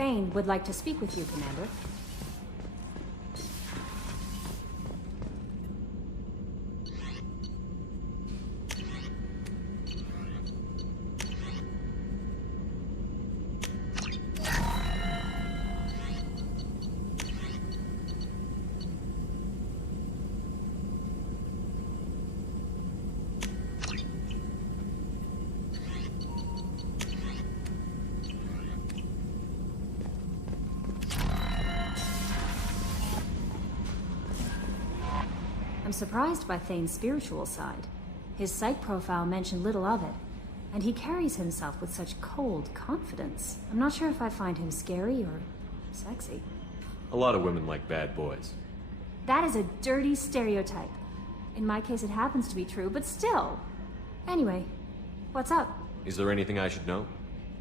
Thane would like to speak with you, Commander. I'm surprised by Thane's spiritual side. His psych profile mentioned little of it, and he carries himself with such cold confidence. I'm not sure if I find him scary or sexy. A lot of women like bad boys. That is a dirty stereotype. In my case, it happens to be true, but still. Anyway, what's up? Is there anything I should know?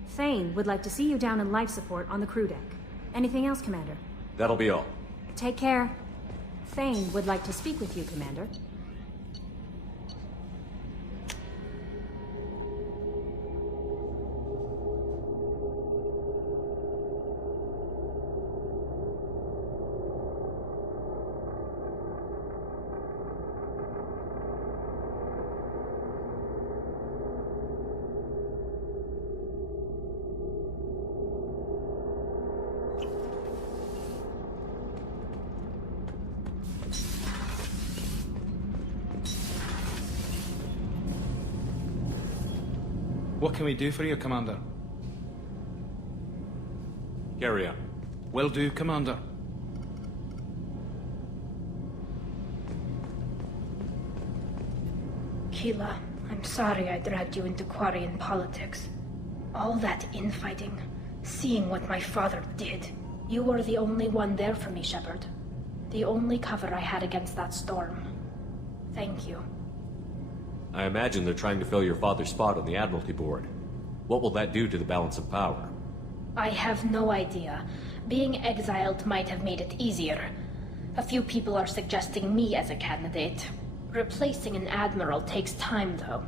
Thane would like to see you down in life support on the crew deck. Anything else, Commander? That'll be all. Take care. Thane would like to speak with you, Commander. What can we do for you, Commander? Carry on. Will do, Commander. Keela, I'm sorry I dragged you into Quarian politics. All that infighting, seeing what my father did. You were the only one there for me, Shepard. The only cover I had against that storm. Thank you. I imagine they're trying to fill your father's spot on the Admiralty Board. What will that do to the balance of power? I have no idea. Being exiled might have made it easier. A few people are suggesting me as a candidate. Replacing an admiral takes time, though.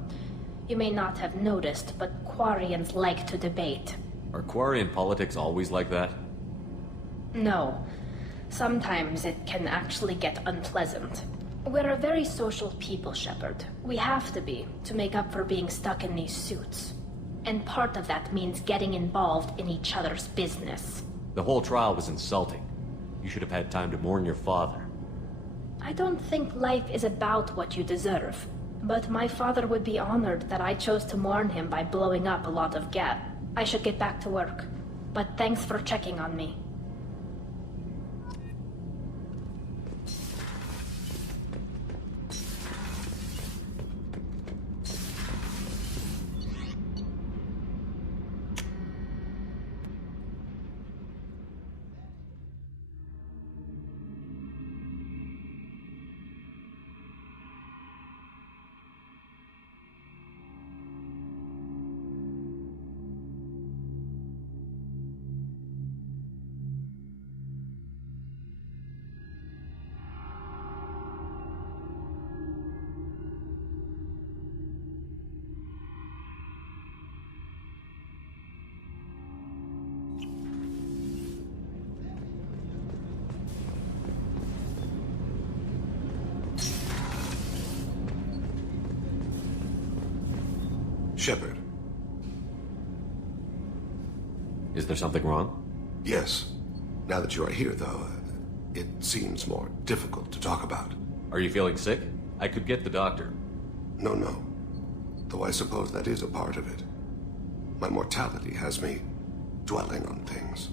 You may not have noticed, but Quarians like to debate. Are Quarian politics always like that? No. Sometimes it can actually get unpleasant. We're a very social people, Shepard. We have to be, to make up for being stuck in these suits. And part of that means getting involved in each other's business. The whole trial was insulting. You should have had time to mourn your father. I don't think life is about what you deserve. But my father would be honored that I chose to mourn him by blowing up a lot of gas. I should get back to work. But thanks for checking on me. Shepard. Is there something wrong? Yes. Now that you are here, though, it seems more difficult to talk about. Are you feeling sick? I could get the doctor. No. Though I suppose that is a part of it. My mortality has me dwelling on things.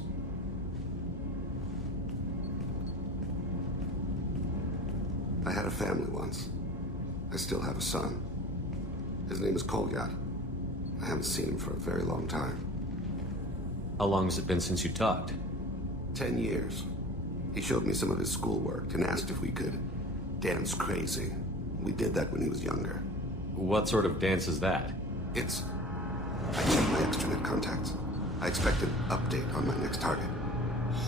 I had a family once. I still have a son. His name is Kolyat. I haven't seen him for a very long time. How long has it been since you talked? 10 years. He showed me some of his schoolwork and asked if we could dance crazy. We did that when he was younger. What sort of dance is that? I checked my extranet contacts. I expect an update on my next target.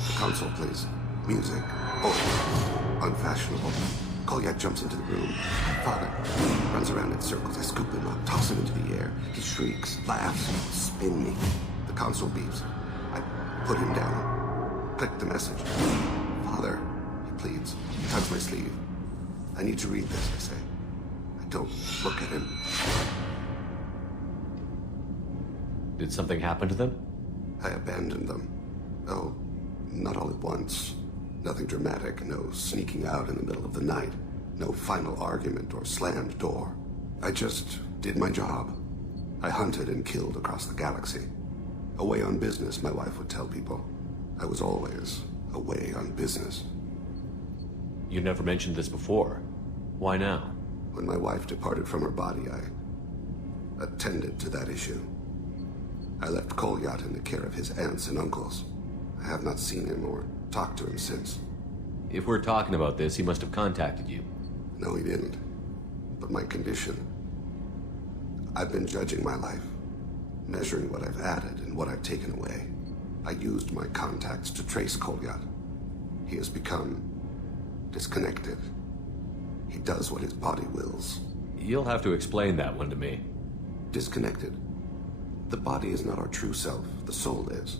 The console plays music. Oh, unfashionable. Kolyat jumps into the room. Father runs around in circles. I scoop him up, toss him into the air. He shrieks, laughs, spin me. The console beeps. I Put him down. Click the message. Father, he pleads. Tugs my sleeve. I need to read this, I say. I don't look at him. Did something happen to them? I abandoned them. Oh, not all at once. Nothing dramatic, no sneaking out in the middle of the night. No final argument or slammed door. I just did my job. I hunted and killed across the galaxy. Away on business, my wife would tell people. I was always away on business. You never mentioned this before. Why now? When my wife departed from her body, I attended to that issue. I left Kolyat in the care of his aunts and uncles. I have not seen him or talked to him since. If we're talking about this, he must have contacted you. No, he didn't. But my condition... I've been judging my life, measuring what I've added and what I've taken away. I used my contacts to trace Kolyat. He has become disconnected. He does what his body wills. You'll have to explain that one to me. Disconnected. The body is not our true self, the soul is.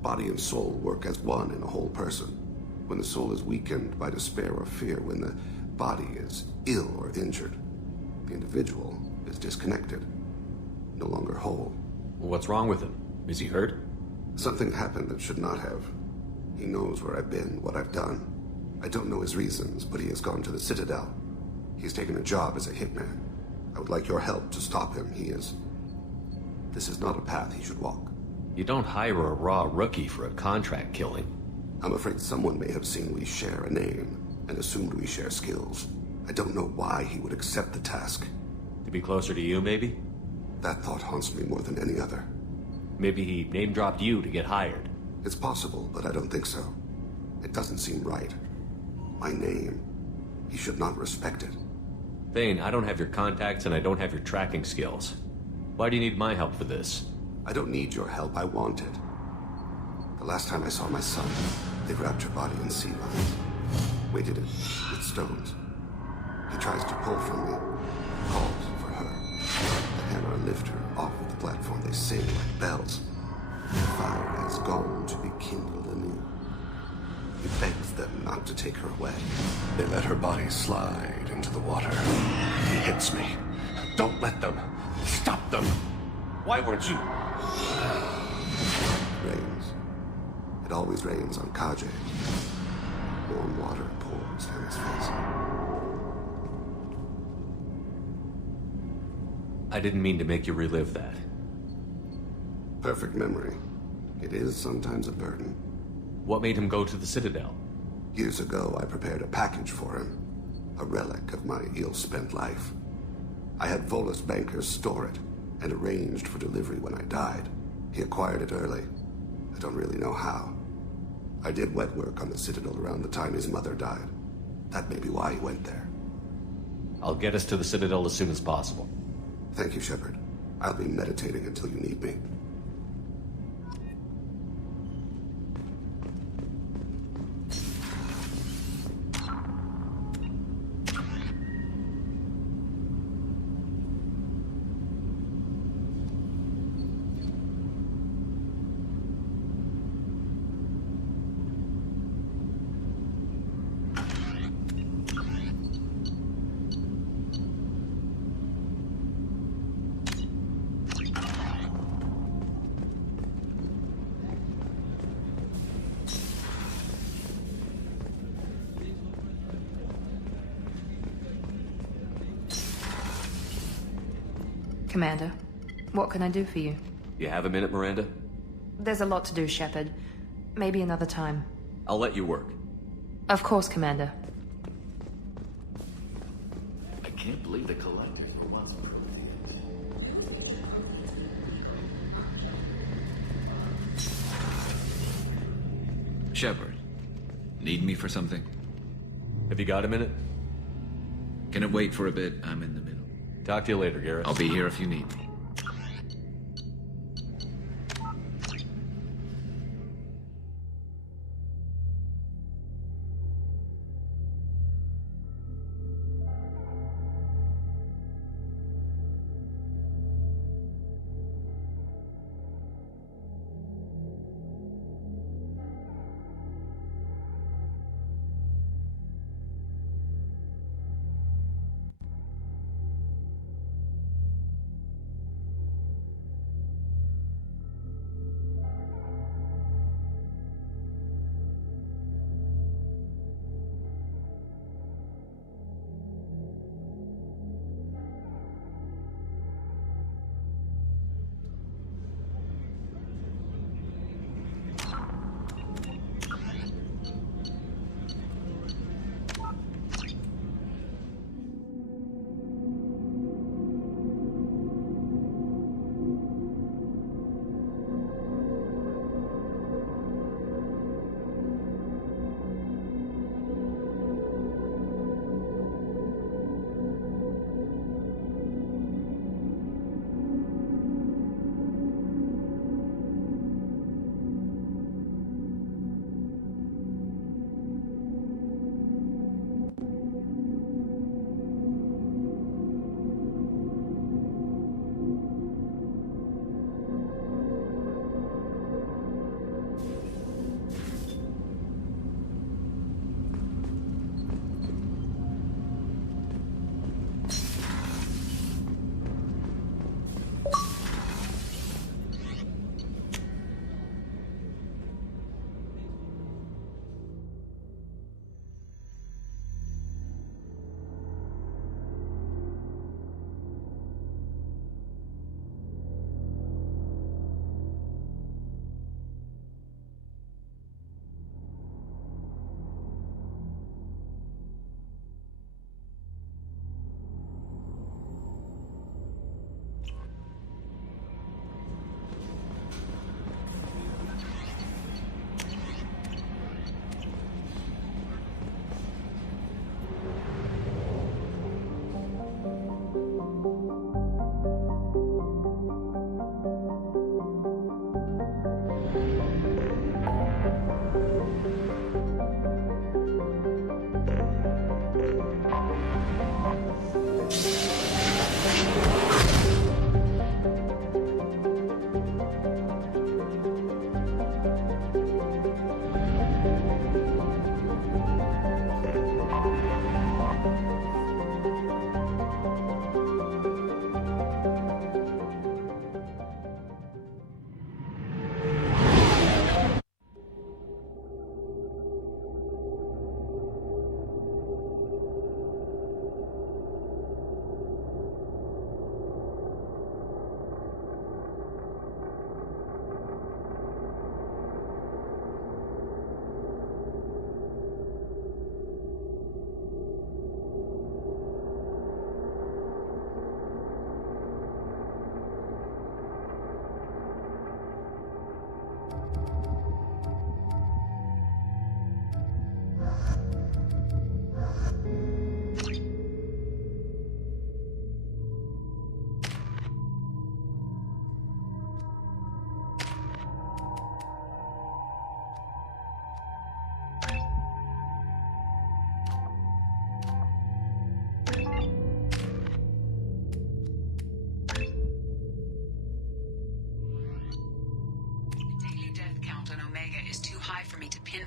Body and soul work as one in a whole person. When the soul is weakened by despair or fear, when the body is ill or injured, the individual is disconnected, no longer whole. What's wrong with him? Is he hurt? Something happened that should not have. He knows where I've been, what I've done. I don't know his reasons, but he has gone to the Citadel. He's taken a job as a hitman. I would like your help to stop him. This is not a path he should walk. You don't hire a raw rookie for a contract killing. I'm afraid someone may have seen we share a name and assumed we share skills. I don't know why he would accept the task. To be closer to you, maybe? That thought haunts me more than any other. Maybe he name-dropped you to get hired. It's possible, but I don't think so. It doesn't seem right. My name. He should not respect it. Thane, I don't have your contacts and I don't have your tracking skills. Why do you need my help for this? I don't need your help. I want it. The last time I saw my son, they wrapped your body in sea lines, weighted it with stones. He tries to pull from me, calls for her. The hammer lifts her off the platform. They sing like bells. The fire has gone to be kindled anew. He begs them not to take her away. They let her body slide into the water. He hits me. Don't let them. Stop them. Why weren't you? Rains. It always rains on Kaje. Warm water pours down his face. I didn't mean to make you relive that. Perfect memory. It is sometimes a burden. What made him go to the Citadel? Years ago, I prepared a package for him. A relic of my ill-spent life. I had Volus bankers store it, and arranged for delivery when I died. He acquired it early. I don't really know how. I did wet work on the Citadel around the time his mother died. That may be why he went there. I'll get us to the Citadel as soon as possible. Thank you, Shepard. I'll be meditating until you need me. Commander, what can I do for you? You have a minute, Miranda? There's a lot to do, Shepard. Maybe another time. I'll let you work. Of course, Commander. I can't believe the collectors were once approved. Shepard, need me for something? Have you got a minute? Can it wait for a bit? I'm in the middle. Talk to you later, Garrett. I'll be here if you need me.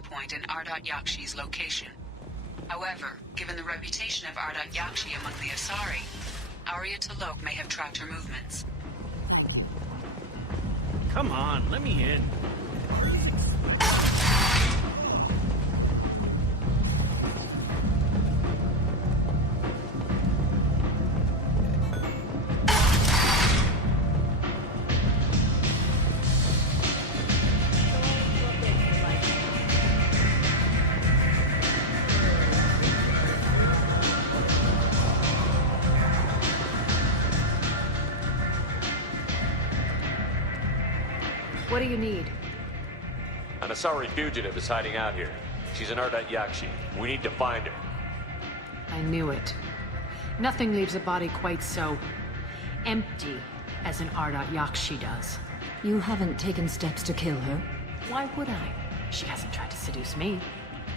point in Ardat-Yakshi's location. However, given the reputation of Ardat-Yakshi among the Asari, Arya T'Loak may have tracked her movements. Come on, let me in. What do you need? An Asari fugitive is hiding out here. She's an Ardat-Yakshi. We need to find her. I knew it. Nothing leaves a body quite so empty as an Ardat-Yakshi does. You haven't taken steps to kill her? Why would I? She hasn't tried to seduce me.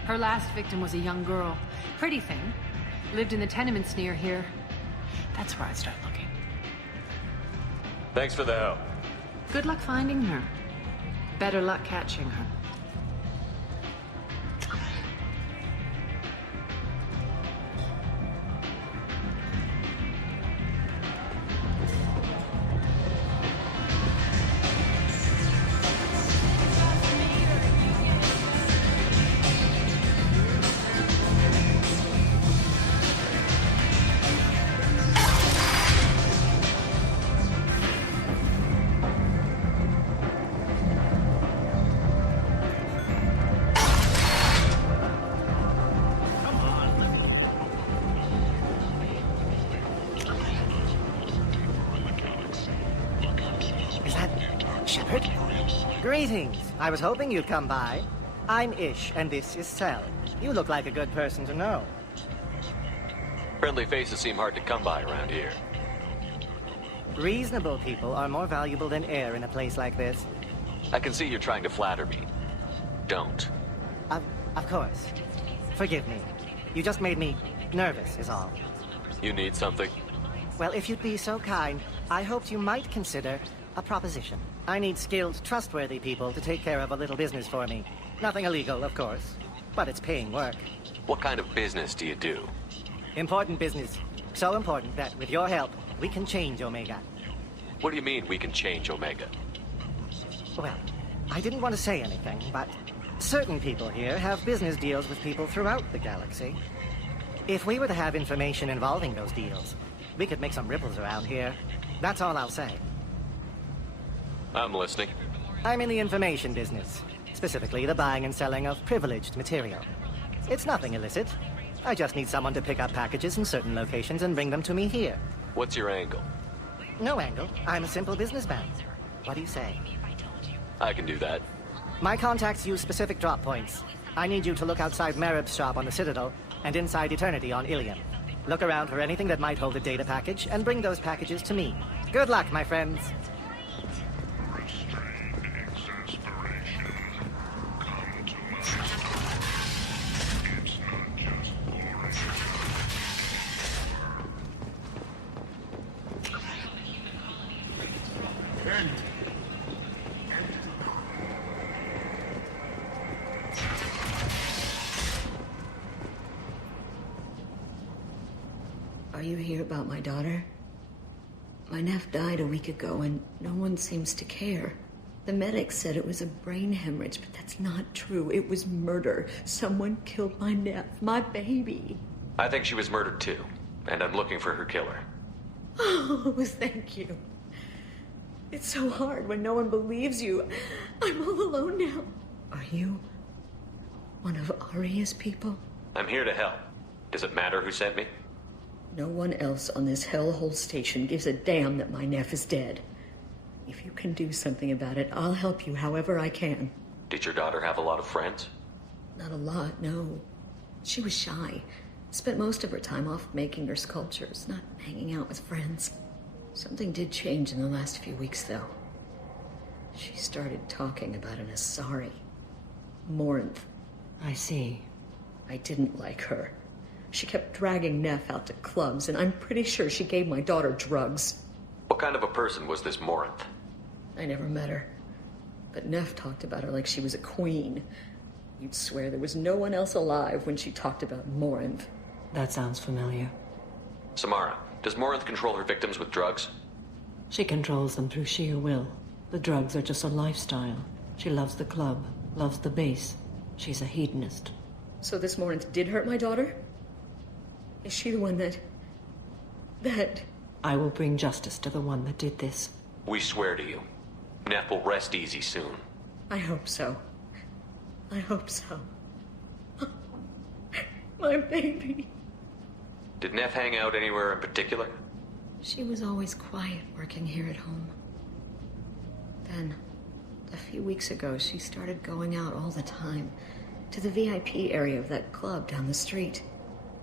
Her last victim was a young girl. Pretty thing. Lived in the tenements near here. That's where I'd start looking. Thanks for the help. Good luck finding her. Better luck catching her. Greetings. I was hoping you'd come by. I'm Ish, and this is Sel. You look like a good person to know. Friendly faces seem hard to come by around here. Reasonable people are more valuable than air in a place like this. I can see you're trying to flatter me. Don't. Of course. Forgive me. You just made me nervous, is all. You need something? Well, if you'd be so kind, I hoped you might consider a proposition. I need skilled, trustworthy people to take care of a little business for me. Nothing illegal, of course, but it's paying work. What kind of business do you do? Important business. So important that, with your help, we can change Omega. What do you mean we can change Omega? Well, I didn't want to say anything, but certain people here have business deals with people throughout the galaxy. If we were to have information involving those deals, we could make some ripples around here. That's all I'll say. I'm listening. I'm in the information business, specifically the buying and selling of privileged material. It's nothing illicit. I just need someone to pick up packages in certain locations and bring them to me here. What's your angle? No angle. I'm a simple businessman. What do you say? I can do that. My contacts use specific drop points. I need you to look outside Merib's shop on the Citadel and inside Eternity on Ilium. Look around for anything that might hold a data package and bring those packages to me. Good luck, my friends. Are you here about my daughter? My nephew died a week ago and no one seems to care. The medics said it was a brain hemorrhage, but that's not true. It was murder. Someone killed my nephew, my baby. I think she was murdered too, and I'm looking for her killer. Oh, thank you. It's so hard when no one believes you. I'm all alone now. Are you one of Arya's people? I'm here to help. Does it matter who sent me? No one else on this hellhole station gives a damn that my nephew is dead. If you can do something about it, I'll help you however I can. Did your daughter have a lot of friends? Not a lot, no. She was shy. Spent most of her time off making her sculptures, not hanging out with friends. Something did change in the last few weeks, though. She started talking about an Asari. Morinth. I see. I didn't like her. She kept dragging Neff out to clubs, and I'm pretty sure she gave my daughter drugs. What kind of a person was this Morinth? I never met her. But Neff talked about her like she was a queen. You'd swear there was no one else alive when she talked about Morinth. That sounds familiar. Samara, does Morinth control her victims with drugs? She controls them through sheer will. The drugs are just a lifestyle. She loves the club, loves the base. She's a hedonist. So this Morinth did hurt my daughter? Is she the one that... I will bring justice to the one that did this. We swear to you. Neff will rest easy soon. I hope so. I hope so. My baby. Did Neff hang out anywhere in particular? She was always quiet working here at home. Then, a few weeks ago, she started going out all the time to the VIP area of that club down the street.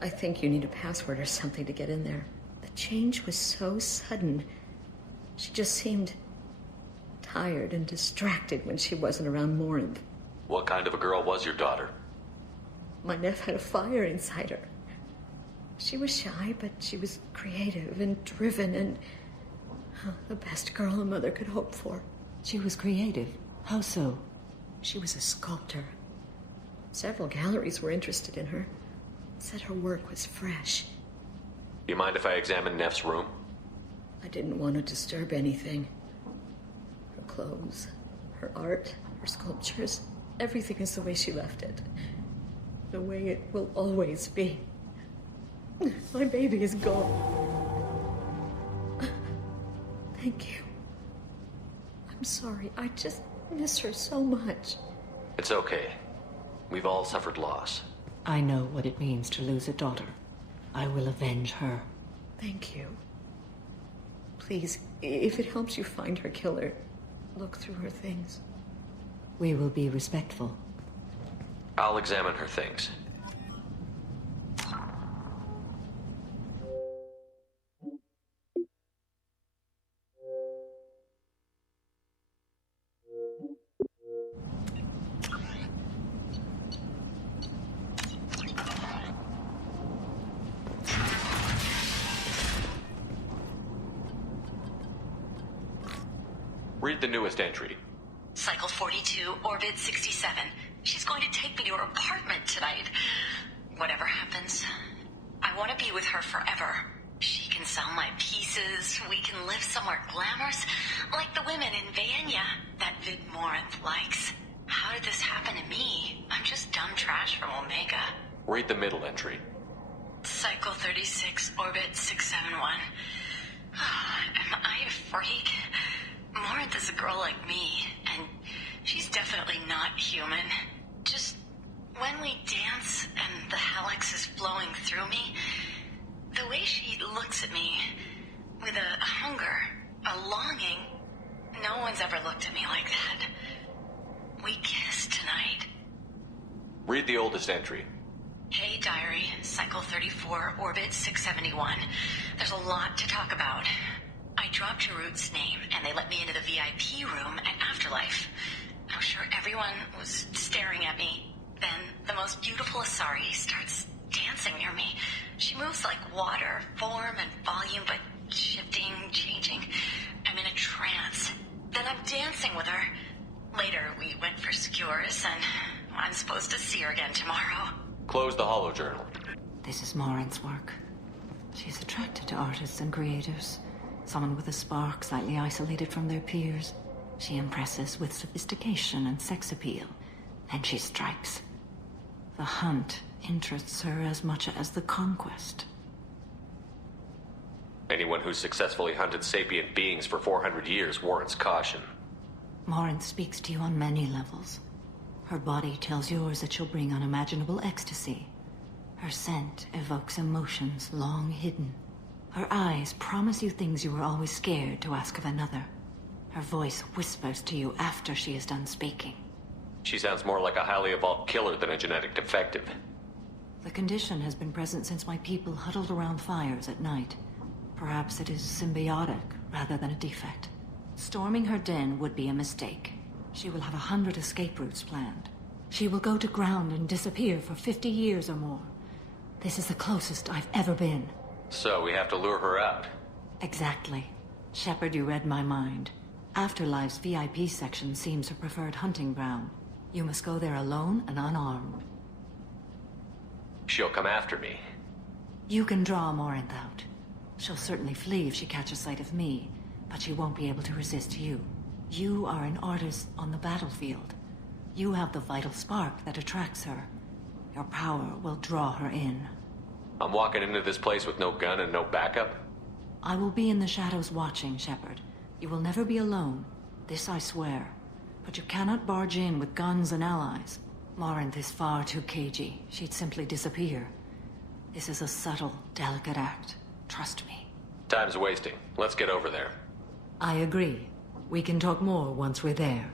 I think you need a password or something to get in there. The change was so sudden. She just seemed tired and distracted when she wasn't around Morinth. What kind of a girl was your daughter? My Neff had a fire inside her. She was shy, but she was creative and driven and the best girl a mother could hope for. She was creative? How so? She was a sculptor. Several galleries were interested in her. Said her work was fresh. You mind if I examine Neff's room? I didn't want to disturb anything. Her clothes, her art, her sculptures, everything is the way she left it. The way it will always be. My baby is gone. Thank you. I'm sorry. I just miss her so much. It's okay. We've all suffered loss. I know what it means to lose a daughter. I will avenge her. Thank you. Please, if it helps you find her killer, look through her things. We will be respectful. I'll examine her things. Read the newest entry. Cycle 42, Orbit 67. She's going to take me to her apartment tonight. Whatever happens, I want to be with her forever. She can sell my pieces. We can live somewhere glamorous, like the women in Vanya that Vid Morinth likes. How did this happen to me? I'm just dumb trash from Omega. Read the middle entry. Cycle 36, Orbit 671. Am I a freak? Morinth is a girl like me, and she's definitely not human. Just when we dance and the helix is flowing through me, the way she looks at me with a hunger, a longing, no one's ever looked at me like that. We kissed tonight. Read the oldest entry. Hey, Diary, Cycle 34, Orbit 671. There's a lot to talk about. I dropped Jarut's name, and they let me into the VIP room at Afterlife. I'm sure everyone was staring at me. Then the most beautiful Asari starts dancing near me. She moves like water, form and volume, but shifting, changing. I'm in a trance. Then I'm dancing with her. Later, we went for skewers, and I'm supposed to see her again tomorrow. Close the holo journal. This is Morinth's work. She's attracted to artists and creators. Someone with a spark, slightly isolated from their peers. She impresses with sophistication and sex appeal. Then she strikes. The hunt interests her as much as the conquest. Anyone who's successfully hunted sapient beings for 400 years warrants caution. Morinth speaks to you on many levels. Her body tells yours that she'll bring unimaginable ecstasy. Her scent evokes emotions long hidden. Her eyes promise you things you were always scared to ask of another. Her voice whispers to you after she is done speaking. She sounds more like a highly evolved killer than a genetic defective. The condition has been present since my people huddled around fires at night. Perhaps it is symbiotic rather than a defect. Storming her den would be a mistake. She will have 100 escape routes planned. She will go to ground and disappear for 50 years or more. This is the closest I've ever been. So we have to lure her out. Exactly. Shepard, you read my mind. Afterlife's VIP section seems her preferred hunting ground. You must go there alone and unarmed. She'll come after me. You can draw Morinth out. She'll certainly flee if she catches sight of me, but she won't be able to resist you. You are an artist on the battlefield. You have the vital spark that attracts her. Your power will draw her in. I'm walking into this place with no gun and no backup? I will be in the shadows watching, Shepard. You will never be alone. This I swear. But you cannot barge in with guns and allies. Morinth is far too cagey. She'd simply disappear. This is a subtle, delicate act. Trust me. Time's wasting. Let's get over there. I agree. We can talk more once we're there.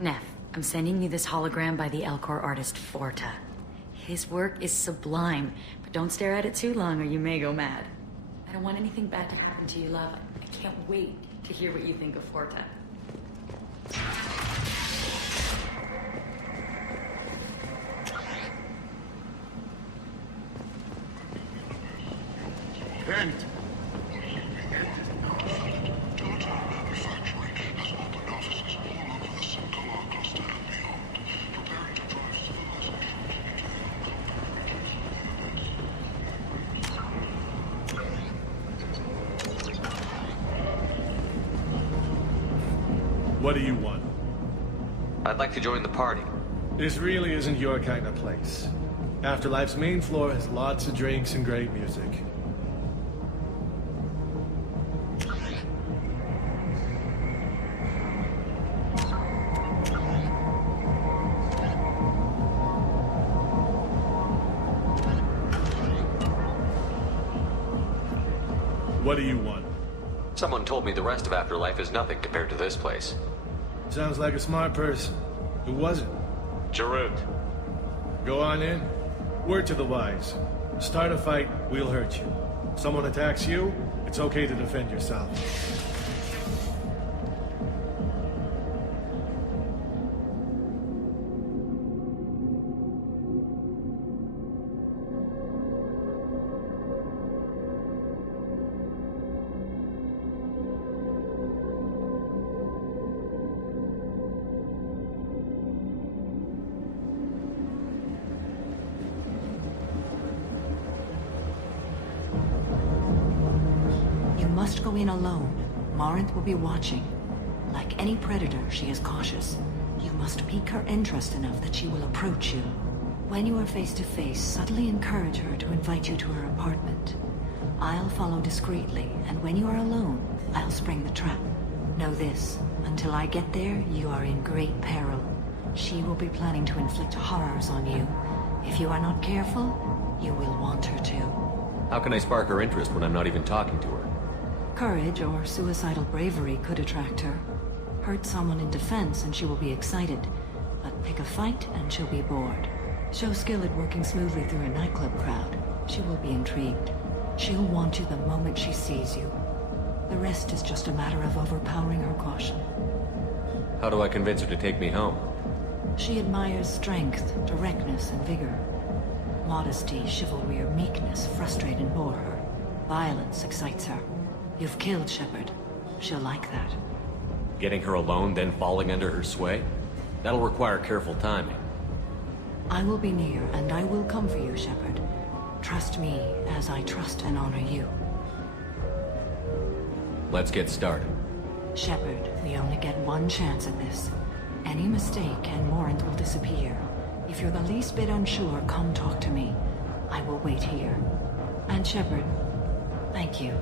Neff, I'm sending you this hologram by the Elcor artist Forta. His work is sublime, but don't stare at it too long or you may go mad. I don't want anything bad to happen to you, love. I can't wait to hear what you think of Forta. Kent! What do you want? I'd like to join the party. This really isn't your kind of place. Afterlife's main floor has lots of drinks and great music. What do you want? Someone told me the rest of Afterlife is nothing compared to this place. Sounds like a smart person. Who was it? Jarut. Go on in. Word to the wise. Start a fight, we'll hurt you. Someone attacks you, it's okay to defend yourself. Must go in alone. Morinth will be watching. Like any predator, she is cautious. You must pique her interest enough that she will approach you. When you are face to face, subtly encourage her to invite you to her apartment. I'll follow discreetly, and when you are alone, I'll spring the trap. Know this, until I get there, you are in great peril. She will be planning to inflict horrors on you. If you are not careful, you will want her to. How can I spark her interest when I'm not even talking to her? Courage or suicidal bravery could attract her. Hurt someone in defense and she will be excited. But pick a fight and she'll be bored. Show skill at working smoothly through a nightclub crowd. She will be intrigued. She'll want you the moment she sees you. The rest is just a matter of overpowering her caution. How do I convince her to take me home? She admires strength, directness, and vigor. Modesty, chivalry, or meekness frustrate and bore her. Violence excites her. You've killed Shepard. She'll like that. Getting her alone, then falling under her sway? That'll require careful timing. I will be near, and I will come for you, Shepard. Trust me as I trust and honor you. Let's get started. Shepard, we only get one chance at this. Any mistake and Morinth will disappear. If you're the least bit unsure, come talk to me. I will wait here. And Shepard, thank you.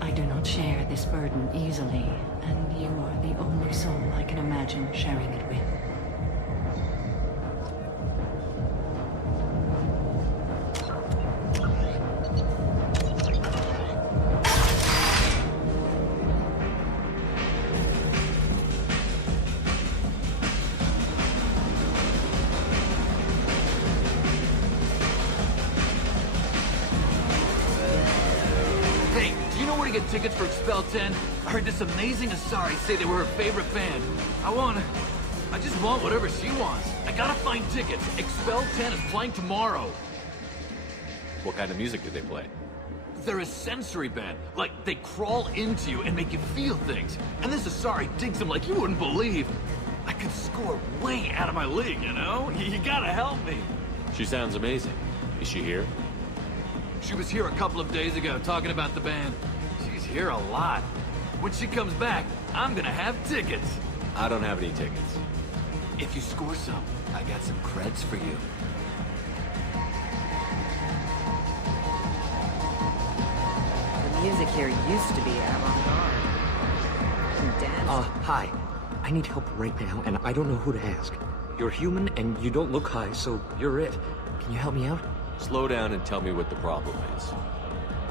I do not share this burden easily, and you are the only soul I can imagine sharing it with. Get tickets for Expel 10. I heard this amazing Asari say they were her favorite band. I just want whatever she wants. I gotta find tickets. Expel 10 is playing tomorrow. What kind of music do they play? They're a sensory band. Like, they crawl into you and make you feel things. And this Asari digs them like you wouldn't believe. I could score way out of my league, you know? You gotta help me. She sounds amazing. Is she here? She was here a couple of days ago talking about the band. She's here a lot. When she comes back, I'm gonna have tickets. I don't have any tickets. If you score some, I got some creds for you. The music here used to be avant-garde. Hi. I need help right now, and I don't know who to ask. You're human, and you don't look high, so you're it. Can you help me out? Slow down and tell me what the problem is.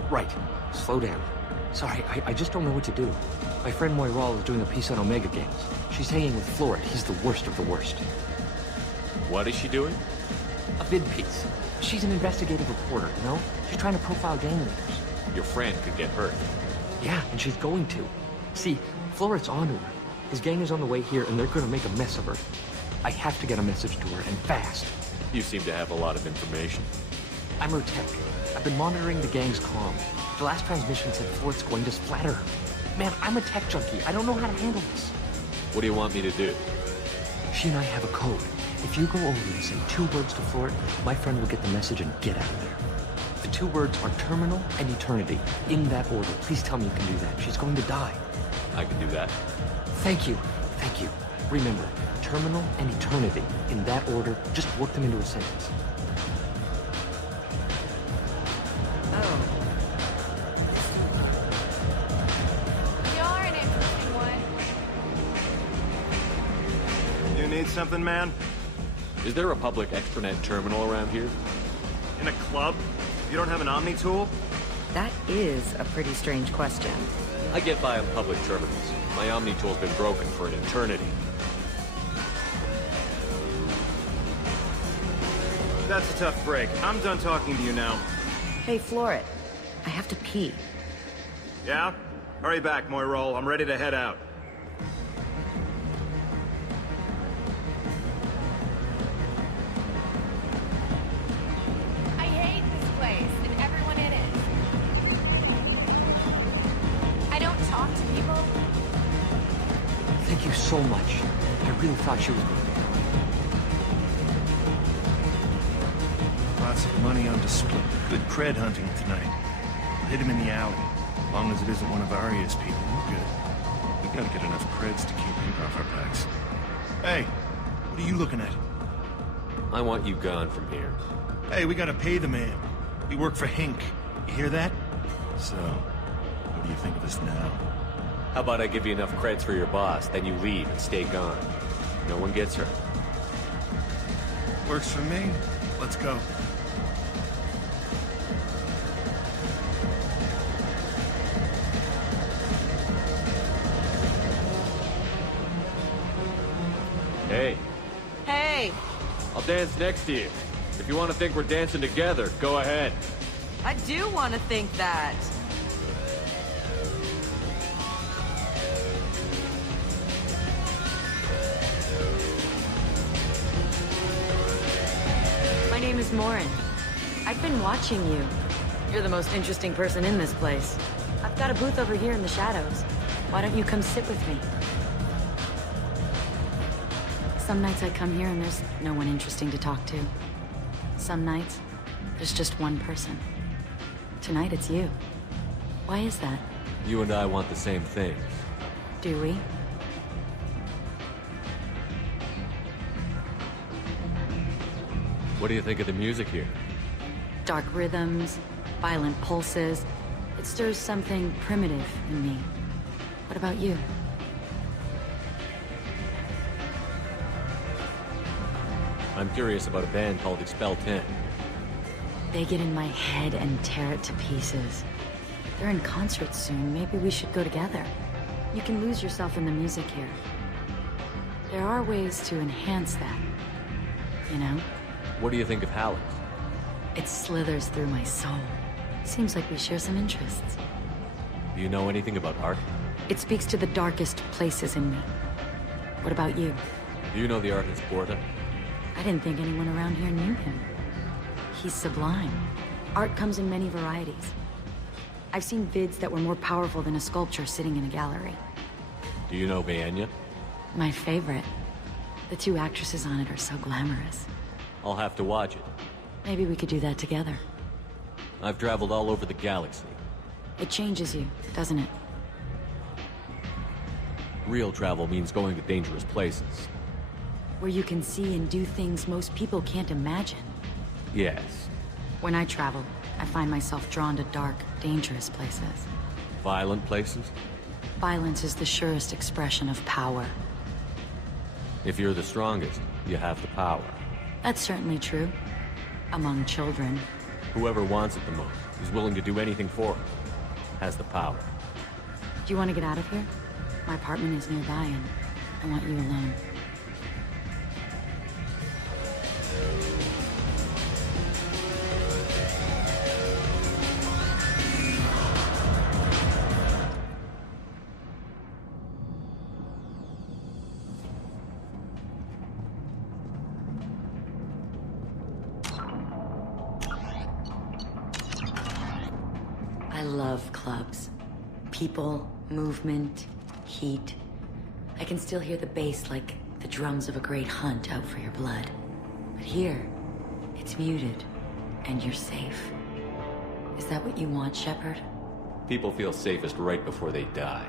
Right. Slow down. Sorry, I just don't know what to do. My friend Moiral is doing a piece on Omega Games. She's hanging with Florid. He's the worst of the worst. What is she doing? A vid piece. She's an investigative reporter, you know? She's trying to profile gang leaders. Your friend could get hurt. Yeah, and she's going to. See, Florid's onto her. His gang is on the way here, and they're gonna make a mess of her. I have to get a message to her, and fast. You seem to have a lot of information. I'm her tech. I've been monitoring the gang's comm. The last transmission said Florid's going to splatter her. Man, I'm a tech junkie. I don't know how to handle this. What do you want me to do? She and I have a code. If you go over and say 2 words to Florid, my friend will get the message and get out of there. The 2 words are terminal and eternity. In that order. Please tell me you can do that. She's going to die. I can do that. Thank you. Thank you. Remember, terminal and eternity. In that order, just work them into a sentence. You're an interesting one. You need something, man? Is there a public extranet terminal around here? In a club? You don't have an Omni tool? That is a pretty strange question. I get by on public terminals. My Omni tool's been broken for an eternity. That's a tough break. I'm done talking to you now. Hey, Florid. I have to pee. Yeah? Hurry back, Moiral. I'm ready to head out. I hate this place and everyone in it. I don't talk to people. Thank you so much. I really thought she was... Lots of money on display. Good cred hunting tonight. Hit him in the alley. As long as it isn't one of Arya's people, we're good. We gotta get enough creds to keep ink off our backs. Hey, what are you looking at? I want you gone from here. Hey, we gotta pay the man. We work for Hink. You hear that? So, what do you think of us now? How about I give you enough creds for your boss, then you leave and stay gone. No one gets hurt. Works for me. Let's go. Hey. Hey! I'll dance next to you. If you want to think we're dancing together, go ahead. I do want to think that. My name is Morin. I've been watching you. You're the most interesting person in this place. I've got a booth over here in the shadows. Why don't you come sit with me? Some nights I come here and there's no one interesting to talk to. Some nights, there's just one person. Tonight it's you. Why is that? You and I want the same thing. Do we? What do you think of the music here? Dark rhythms, violent pulses. It stirs something primitive in me. What about you? I'm curious about a band called Expel 10. They get in my head and tear it to pieces. They're in concert soon. Maybe we should go together. You can lose yourself in the music here. There are ways to enhance that. You know? What do you think of Halleck? It slithers through my soul. Seems like we share some interests. Do you know anything about art? It speaks to the darkest places in me. What about you? Do you know the artist Porta? I didn't think anyone around here knew him. He's sublime. Art comes in many varieties. I've seen vids that were more powerful than a sculpture sitting in a gallery. Do you know Vienya? My favorite. The two actresses on it are so glamorous. I'll have to watch it. Maybe we could do that together. I've traveled all over the galaxy. It changes you, doesn't it? Real travel means going to dangerous places. Where you can see and do things most people can't imagine. Yes. When I travel, I find myself drawn to dark, dangerous places. Violent places? Violence is the surest expression of power. If you're the strongest, you have the power. That's certainly true. Among children. Whoever wants it the most, is willing to do anything for it, has the power. Do you want to get out of here? My apartment is nearby and I want you alone. I love clubs. People, movement, heat. I can still hear the bass like the drums of a great hunt out for your blood. But here, it's muted, and you're safe. Is that what you want, Shepard? People feel safest right before they die.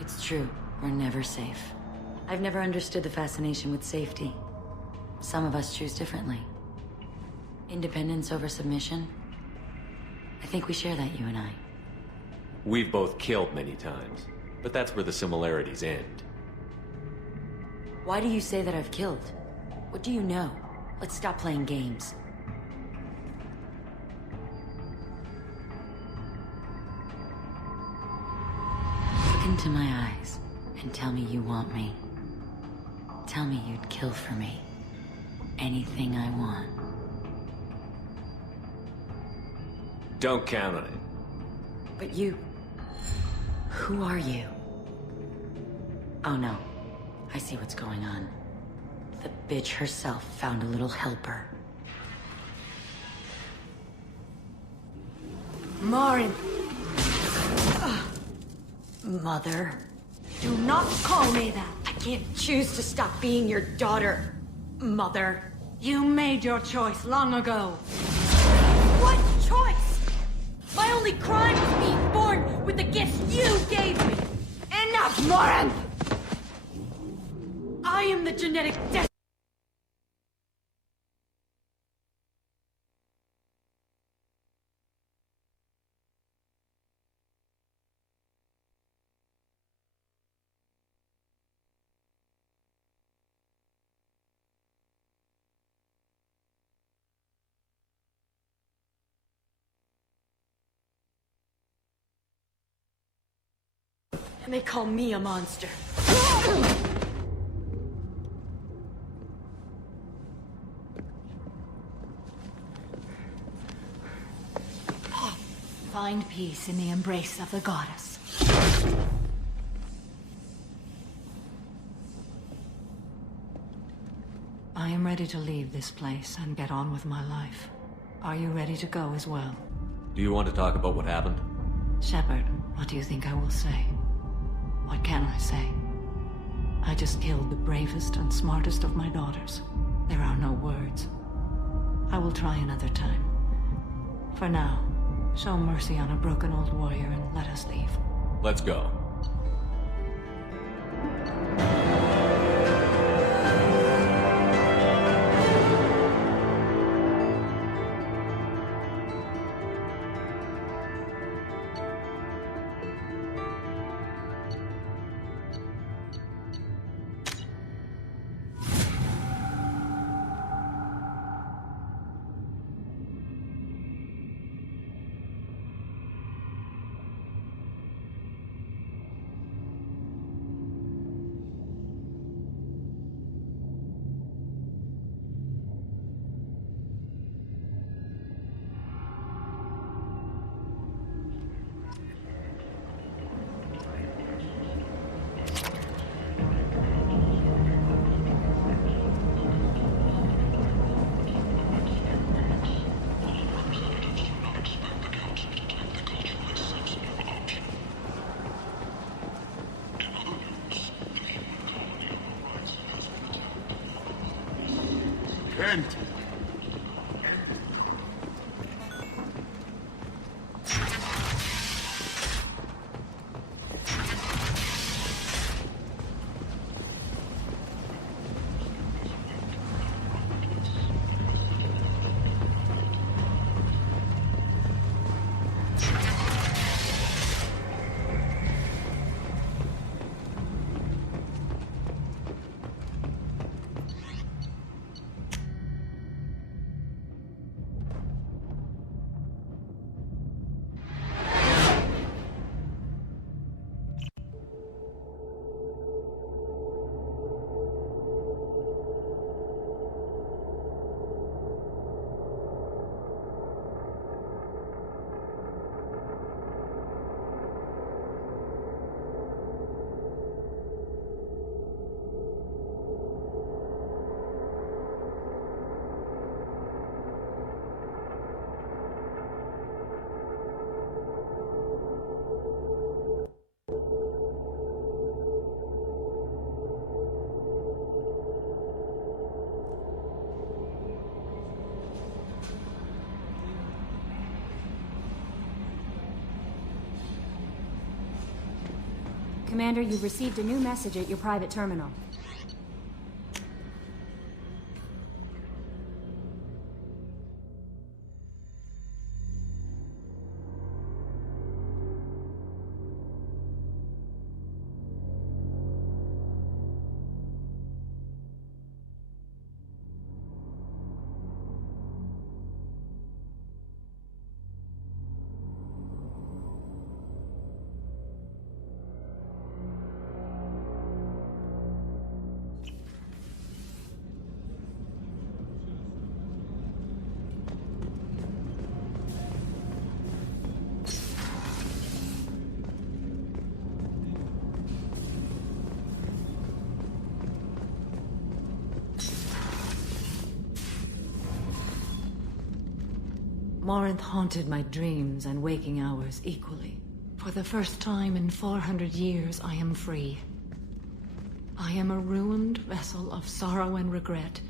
It's true. We're never safe. I've never understood the fascination with safety. Some of us choose differently. Independence over submission? I think we share that, you and I. We've both killed many times, but that's where the similarities end. Why do you say that I've killed? What do you know? Let's stop playing games. Look into my eyes and tell me you want me. Tell me you'd kill for me. Anything I want. Don't count on it. But you... Who are you? Oh no. I see what's going on. The bitch herself found a little helper. Marin! Mother. Do not call me that! I can't choose to stop being your daughter, Mother. You made your choice long ago. What choice? My only crime is being born with the gifts you gave me! Enough, Morin! I am the genetic destiny. And they call me a monster. Find peace in the embrace of the goddess. I am ready to leave this place and get on with my life. Are you ready to go as well? Do you want to talk about what happened? Shepard, what do you think I will say? What can I say? I just killed the bravest and smartest of my daughters. There are no words. I will try another time. For now, show mercy on a broken old warrior and let us leave. Let's go. Repent! Commander, you've received a new message at your private terminal. Morinth haunted my dreams and waking hours equally. For the first time in 400 years, I am free. I am a ruined vessel of sorrow and regret,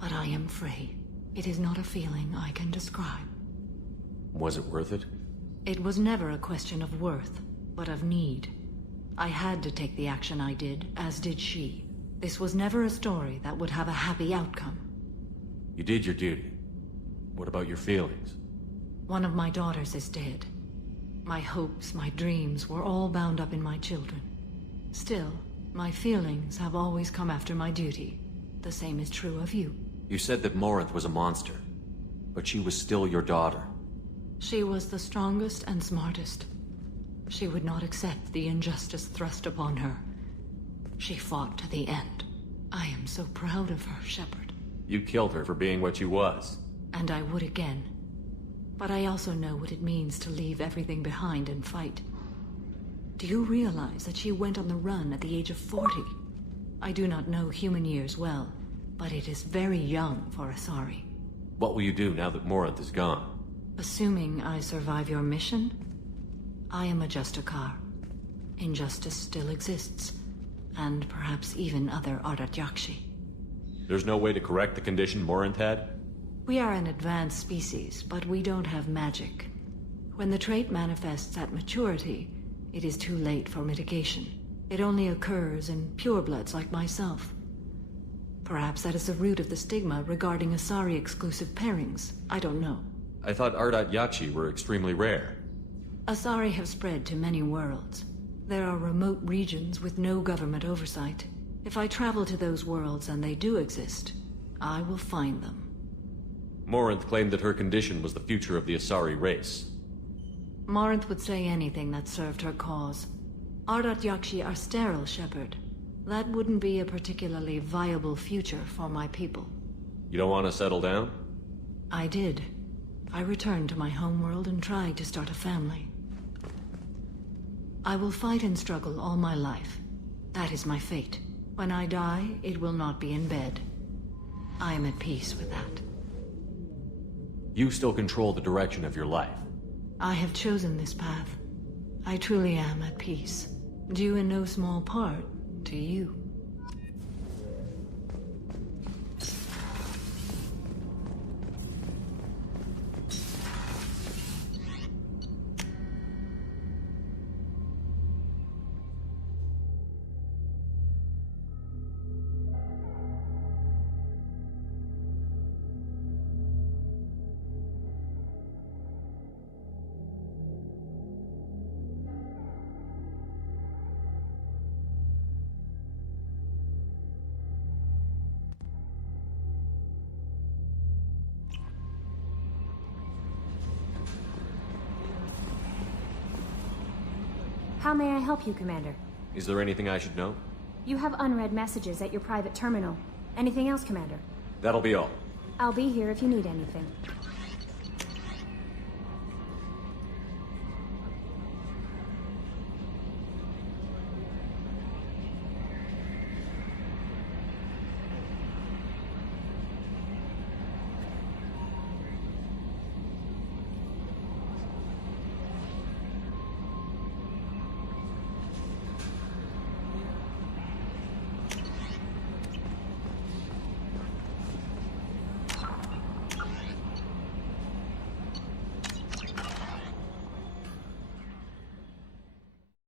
but I am free. It is not a feeling I can describe. Was it worth it? It was never a question of worth, but of need. I had to take the action I did, as did she. This was never a story that would have a happy outcome. You did your duty. What about your feelings? One of my daughters is dead. My hopes, my dreams were all bound up in my children. Still, my feelings have always come after my duty. The same is true of you. You said that Morinth was a monster, but she was still your daughter. She was the strongest and smartest. She would not accept the injustice thrust upon her. She fought to the end. I am so proud of her, Shepard. You killed her for being what she was. And I would again. But I also know what it means to leave everything behind and fight. Do you realize that she went on the run at the age of 40? I do not know human years well, but it is very young for Asari. What will you do now that Morinth is gone? Assuming I survive your mission, I am a Justikar. Injustice still exists, and perhaps even other Ardat-Yakshi. There's no way to correct the condition Morinth had? We are an advanced species, but we don't have magic. When the trait manifests at maturity, it is too late for mitigation. It only occurs in purebloods like myself. Perhaps that is the root of the stigma regarding Asari-exclusive pairings. I don't know. I thought Ardat-Yakshi were extremely rare. Asari have spread to many worlds. There are remote regions with no government oversight. If I travel to those worlds, and they do exist, I will find them. Morinth claimed that her condition was the future of the Asari race. Morinth would say anything that served her cause. Ardat-Yakshi are sterile, Shepard. That wouldn't be a particularly viable future for my people. You don't want to settle down? I did. I returned to my homeworld and tried to start a family. I will fight and struggle all my life. That is my fate. When I die, it will not be in bed. I am at peace with that. You still control the direction of your life. I have chosen this path. I truly am at peace. Due in no small part to you. How may I help you, Commander? Is there anything I should know? You have unread messages at your private terminal. Anything else, Commander? That'll be all. I'll be here if you need anything.